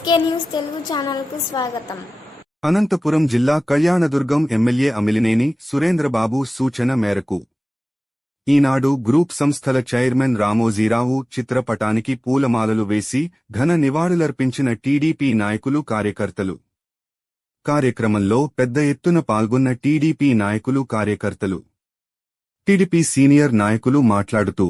SK news Telugu ఛానల్కు స్వాగతం. అనంతపురం జిల్లా కళ్యాణదుర్గం ఎమ్మెల్యే అమిలినేని సురేంద్రబాబు సూచన మేరకు ఈనాడు గ్రూప్ సంస్థల చైర్మన్ రామోజీరావు చిత్రపటానికి పూలమాలలు వేసి ఘన నివాళులర్పించిన టీడీపీ నాయకులు కార్యకర్తలు. కార్యక్రమంలో పెద్ద ఎత్తున పాల్గొన్న టీడీపీ నాయకులు కార్యకర్తలు. టీడీపీ సీనియర్ నాయకులు మాట్లాడుతూ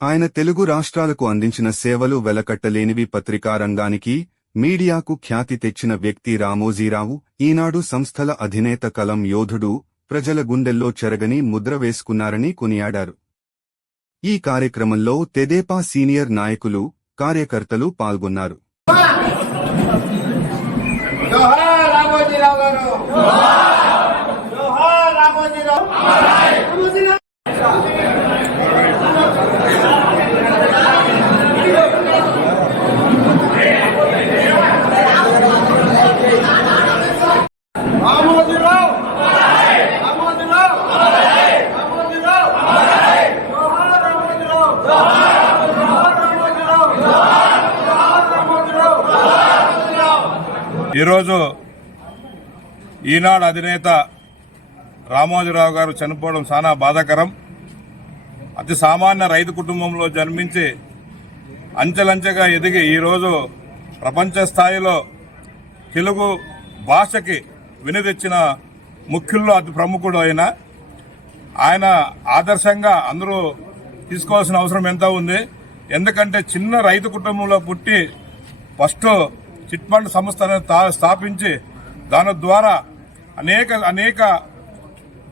ఆయన తెలుగు రాష్ట్రాలకు అందించిన సేవలు వెలకట్టలేనివి. పత్రికా రంగానికి, మీడియాకు ఖ్యాతి తెచ్చిన వ్యక్తి రామోజీరావు. ఈనాడు సంస్థల అధినేత, కలం యోధుడు, ప్రజల గుండెల్లో చెరగని ముద్ర వేసుకున్నారని కొనియాడారు. ఈ కార్యక్రమంలో తెదేపా సీనియర్ నాయకులు, కార్యకర్తలు పాల్గొన్నారు. ఈరోజు ఈనాడు అధినేత రామోజీరావు గారు చనిపోవడం చాలా బాధాకరం. అతి సామాన్య రైతు కుటుంబంలో జన్మించి అంచెలంచెగా ఎదిగి ఈరోజు ప్రపంచ స్థాయిలో తెలుగు భాషకి వినితెచ్చిన ముఖ్యుల్లో అతి ప్రముఖుడు ఆయన ఆదర్శంగా అందరూ తీసుకోవాల్సిన అవసరం ఎంత ఉంది. ఎందుకంటే చిన్న రైతు కుటుంబంలో పుట్టి ఫస్ట్ చిట్ ఫండ్ సంస్థను స్థాపించి దాని ద్వారా అనేక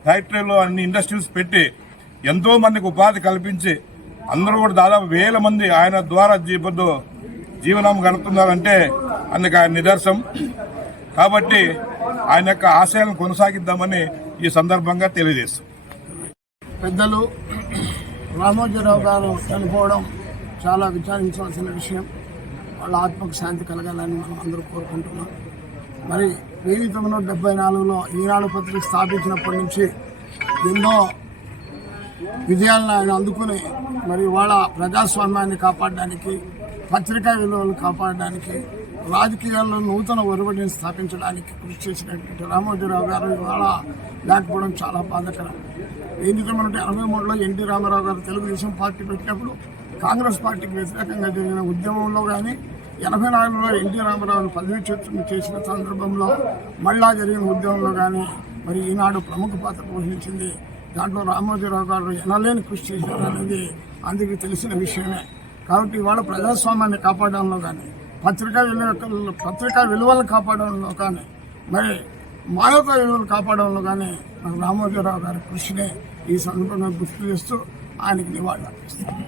ఫ్యాక్టరీలు, అన్ని ఇండస్ట్రీస్ పెట్టి ఎంతో మందికి ఉపాధి కల్పించి అందరూ కూడా దాదాపు 1000 మంది ఆయన ద్వారా జీవనం గడుపుతున్నారంటే అందుకు ఆయన నిదర్శనం. కాబట్టి ఆయన యొక్క ఆశయాలను కొనసాగిద్దామని ఈ సందర్భంగా తెలియజేస్తాం. పెద్దలు రామోజీరావు గారు చనిపోవడం చాలా విచారించవలసిన విషయం. వాళ్ళ ఆత్మకు శాంతి కలగాలని మనం అందరూ కోరుకుంటున్నాం. మరి 1974లో ఈనాడు పత్రిక స్థాపించినప్పటి నుంచి ఎన్నో విజయాలను ఆయన అందుకుని మరి వాళ్ళ ప్రజాస్వామ్యాన్ని కాపాడడానికి, పత్రికా విలువలు కాపాడడానికి, రాజకీయాల్లో నూతన ఒరవడిని స్థాపించడానికి కృషి చేసినటువంటి రామోజీరావు గారు ఇవాళ లేకపోవడం చాలా బాధాకరం. 1983లో ఎన్టీ రామారావు గారు తెలుగుదేశం పార్టీ పెట్టినప్పుడు కాంగ్రెస్ పార్టీకి వ్యతిరేకంగా జరిగిన ఉద్యమంలో కానీ, 84లో ఎన్టీ రామారావుని పదవీచ్యుతం చేసిన సందర్భంలో మళ్ళా జరిగిన ఉద్యమంలో కానీ మరి ఈనాడు ప్రముఖ పాత్ర పోషించింది. దాంట్లో రామోజీరావు గారు ఎనలేని కృషి చేశారు అనేది అందరికీ తెలిసిన విషయమే. కాబట్టి ఇవాళ ప్రజాస్వామ్యాన్ని కాపాడడంలో కానీ, పత్రికా విలువలను కాపాడడంలో కానీ, మరి మానవతా విలువలు కాపాడడంలో కానీ రామోజీరావు గారి కృషిని ఈ సందర్భంగా గుర్తు చేస్తూ ఆయనకి నివాళులు అర్పిస్తాను.